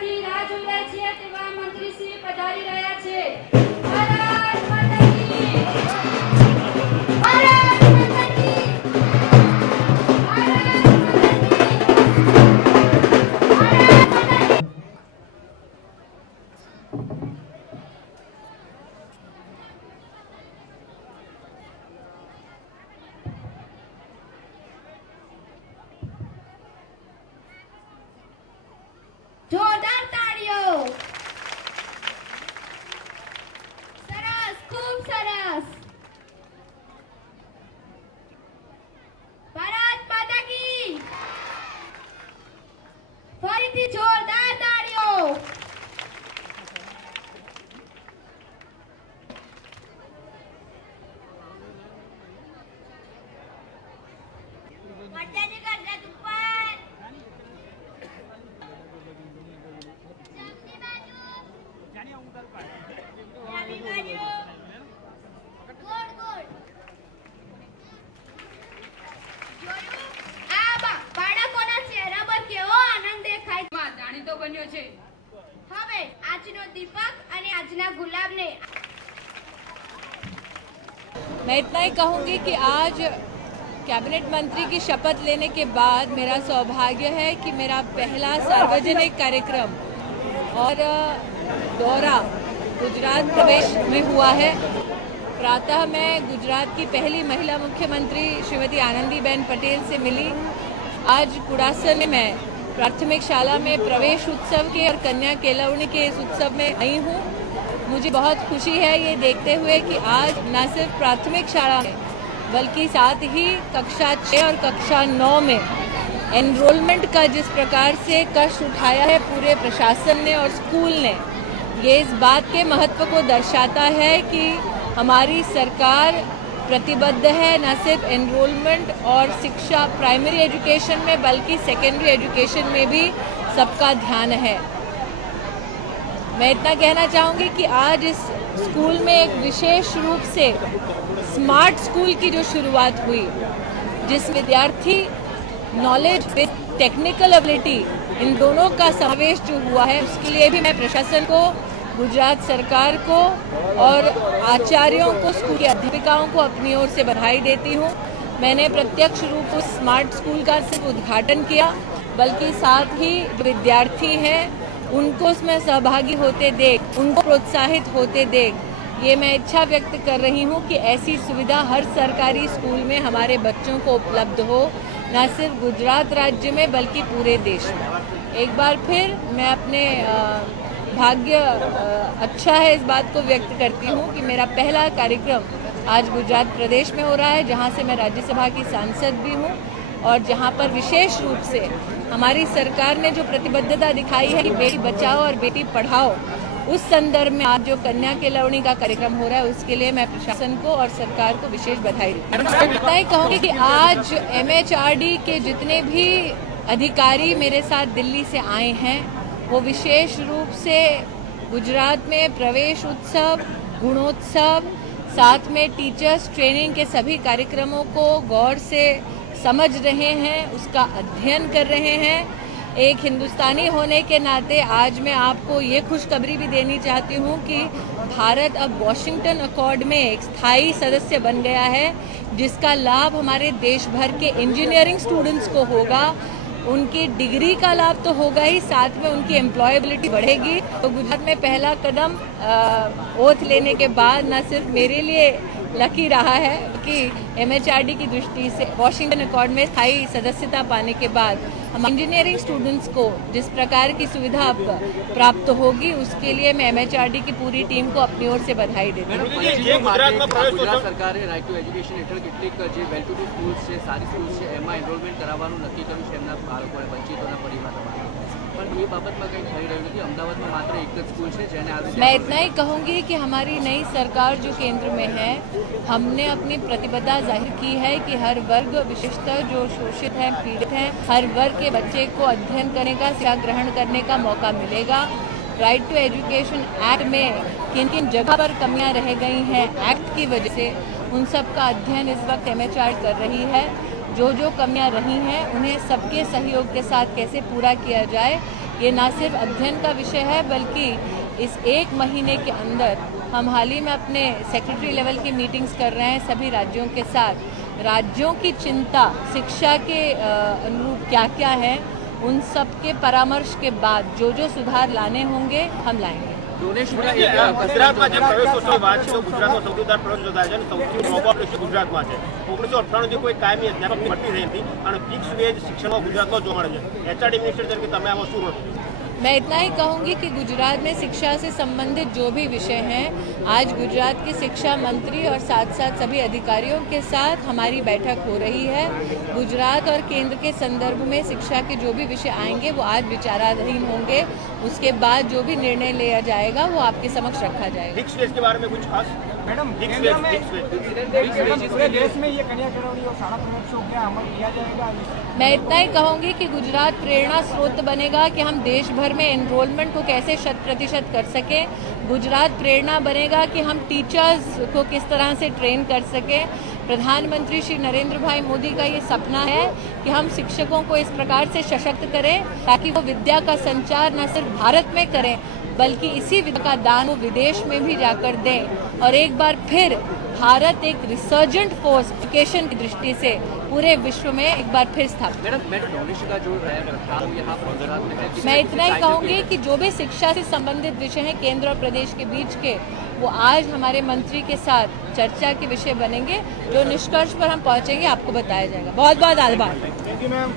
ઉત્સાહથી રાહ જોઈ રહ્યા છીએ તેવા મંત્રી શ્રી પધારી રહ્યા છે। ભારત માતા કી ભારત માતા કી જોરદાર તાળીઓ। સરસ, ખૂબ સરસ। ભારત માતા કી ફરીથી જોરદાર તાળીઓ। મજાની કરજા ઉપર જાણીતો બન્યો છે। હવે આજનો દીપક અને આજના ગુલાબને मैं इतना ही कहूँगी कि आज कैबिनेट मंत्री की शपथ लेने के बाद मेरा सौभाग्य है कि मेरा पहला सार्वजनिक कार्यक्रम और दौरा गुजरात प्रदेश में हुआ है। प्रातः मैं गुजरात की पहली महिला मुख्यमंत्री श्रीमती आनंदीबेन पटेल से मिली। आज कुड़ासन में प्राथमिक शाला में प्रवेश उत्सव के और कन्या केलवनी के इस उत्सव में आई हूँ। मुझे बहुत खुशी है ये देखते हुए कि आज न सिर्फ प्राथमिक शाला में बल्कि साथ ही कक्षा 6 और कक्षा 9 में एनरोलमेंट का जिस प्रकार से कष्ट उठाया है पूरे प्रशासन ने और स्कूल ने, ये इस बात के महत्व को दर्शाता है कि हमारी सरकार प्रतिबद्ध है न सिर्फ एनरोलमेंट और शिक्षा प्राइमरी एजुकेशन में बल्कि सेकेंडरी एजुकेशन में भी सबका ध्यान है। मैं इतना कहना चाहूँगी कि आज इस स्कूल में एक विशेष रूप से स्मार्ट स्कूल की जो शुरुआत हुई, जिस विद्यार्थी knowledge with technical ability in दोनों का समावेश जो हुआ है, उसके लिए भी मैं प्रशासन को, गुजरात सरकार को और आचार्यों को, स्कूल की अध्यापिकाओं को अपनी ओर से बधाई देती हूँ। मैंने प्रत्यक्ष रूप से स्मार्ट स्कूल का सिर्फ उद्घाटन किया बल्कि साथ ही जो विद्यार्थी हैं उनको उसमें सहभागी होते देख, उनको प्रोत्साहित होते देख, ये मैं इच्छा व्यक्त कर रही हूँ कि ऐसी सुविधा हर सरकारी स्कूल में हमारे बच्चों को उपलब्ध हो, न सिर्फ गुजरात राज्य में बल्कि पूरे देश में। एक बार फिर मैं अपने भाग्य अच्छा है इस बात को व्यक्त करती हूँ कि मेरा पहला कार्यक्रम आज गुजरात प्रदेश में हो रहा है, जहाँ से मैं राज्यसभा की सांसद भी हूँ और जहाँ पर विशेष रूप से हमारी सरकार ने जो प्रतिबद्धता दिखाई है कि बेटी बचाओ और बेटी पढ़ाओ, उस संदर्भ में आज जो कन्या केलवनी का कार्यक्रम हो रहा है उसके लिए मैं प्रशासन को और सरकार को विशेष बधाई देती हूँ। इतना ही कहूँगी कि आज MHRD के जितने भी अधिकारी मेरे साथ दिल्ली से आए हैं वो विशेष रूप से गुजरात में प्रवेश उत्सव, गुणोत्सव, साथ में टीचर्स ट्रेनिंग के सभी कार्यक्रमों को गौर से समझ रहे हैं, उसका अध्ययन कर रहे हैं। एक हिंदुस्तानी होने के नाते आज मैं आपको ये खुशखबरी भी देनी चाहती हूँ कि भारत अब वॉशिंगटन अकॉर्ड में एक स्थायी सदस्य बन गया है, जिसका लाभ हमारे देश भर के इंजीनियरिंग स्टूडेंट्स को होगा। उनकी डिग्री का लाभ तो होगा ही, साथ में उनकी एम्प्लॉयबिलिटी बढ़ेगी। तो गुजरात में पहला कदम ओथ लेने के बाद न सिर्फ मेरे लिए लकी रहा है कि MHRD की दृष्टि से वॉशिंगटन अकॉर्ड में स्थायी सदस्यता पाने के बाद हम इंजीनियरिंग स्टूडेंट्स को जिस प्रकार की सुविधा प्राप्त होगी उसके लिए मैं MHRD की पूरी टीम को अपनी ओर से बधाई देती हूँ। गुजरात सरकारे राइट टू एज्युकेशन हेठળ કેટલીક જે વેલ ટુ ડુ સ્કૂલ્સ છે, સારી સ્કૂલ્સ છે, એમાં એનરોલમેન્ટ કરાવવાનું નક્કી કર્યું છે એમના બાળકોને, વંચિતોના પરિવારો માટે। પણ એ બાબતમાં કંઈ થઈ રહ્યું નથી। અમદાવાદમાં માત્ર એક જ સ્કૂલ છે જેને આ मैं इतना ही कहूँगी कि हमारी नई सरकार जो केंद्र में है, हमने अपनी प्रतिबद्धता जाहिर की है कि हर वर्ग, विशेषतः जो शोषित हैं, पीड़ित हैं, हर वर्ग के बच्चे को अध्ययन करने का, शिक्षा ग्रहण करने का मौका मिलेगा। राइट टू एजुकेशन एक्ट में किन किन जगह पर कमियां रह गई हैं एक्ट की वजह से, उन सब का अध्ययन इस वक्त MHRD कर रही है। जो जो कमियां रही हैं उन्हें सबके सहयोग के साथ कैसे पूरा किया जाए, ये ना सिर्फ अध्ययन का विषय है बल्कि इस 1 महीने के अंदर हम हाल ही में अपने सेक्रेटरी लेवल की मीटिंग्स कर रहे हैं सभी राज्यों के साथ। राज्यों की चिंता शिक्षा के अनुरूप क्या क्या है, उन सब के परामर्श के बाद जो जो सुधार लाने होंगे हम लाएंगे। ડોનેશનના ગુજરાતમાં જે પ્રવેશોત્સવ વાત છે તો ગુજરાતમાં સૌથી વધારે પ્રવેશો થાય છે અને સૌથી ડ્રોપ આઉટ રેશિયો ગુજરાતમાં છે। 1998 જે કોઈ કાયમી અધ્યાપકની ભરતી થઈ હતી અને ફિક્સ વેજ શિક્ષણમાં ગુજરાતમાં જોવા મળે છે। એચઆરડી મિનિસ્ટર તરીકે તમે આમાં શું રોલ? मैं इतना ही कहूँगी कि गुजरात में शिक्षा से संबंधित जो भी विषय हैं, आज गुजरात के शिक्षा मंत्री और साथ साथ सभी अधिकारियों के साथ हमारी बैठक हो रही है। गुजरात और केंद्र के संदर्भ में शिक्षा के जो भी विषय आएंगे वो आज विचाराधीन होंगे। उसके बाद जो भी निर्णय लिया जाएगा वो आपके समक्ष रखा जाएगा। फिक्स वेज के बारे में कुछ खास? मैडम, फिक्स केंद्र वेज में पूरे देश में ये कन्या केळवणी और शाला प्रवेशों क्या अमल किया जाएगा? मैं इतना ही कहूँगी कि गुजरात प्रेरणा स्रोत बनेगा कि हम देश भर में एनरोलमेंट को कैसे 100% कर सकें। गुजरात प्रेरणा बनेगा कि हम टीचर्स को किस तरह से ट्रेन कर सकें। प्रधानमंत्री श्री नरेंद्र भाई मोदी का ये सपना है कि हम शिक्षकों को इस प्रकार से सशक्त करें ताकि वो विद्या का संचार न सिर्फ भारत में करें बल्कि इसी विद्या का दान वो विदेश में भी जाकर दें और एक बार फिर भारत एक रिसर्जेंट फोर्स एजुकेशन की दृष्टि से पूरे विश्व में एक बार फिर स्थापित। मैडम डोनेशन का जो है काम यहाँ पर गुजरात में है, मैं इतना ही कहूँगी कि जो भी शिक्षा से संबंधित विषय हैं केंद्र और प्रदेश के बीच के, वो आज हमारे मंत्री के साथ चर्चा के विषय बनेंगे। जो निष्कर्ष पर हम पहुँचेंगे आपको बताया जाएगा। बहुत बहुत आभार। Thank you ma'am.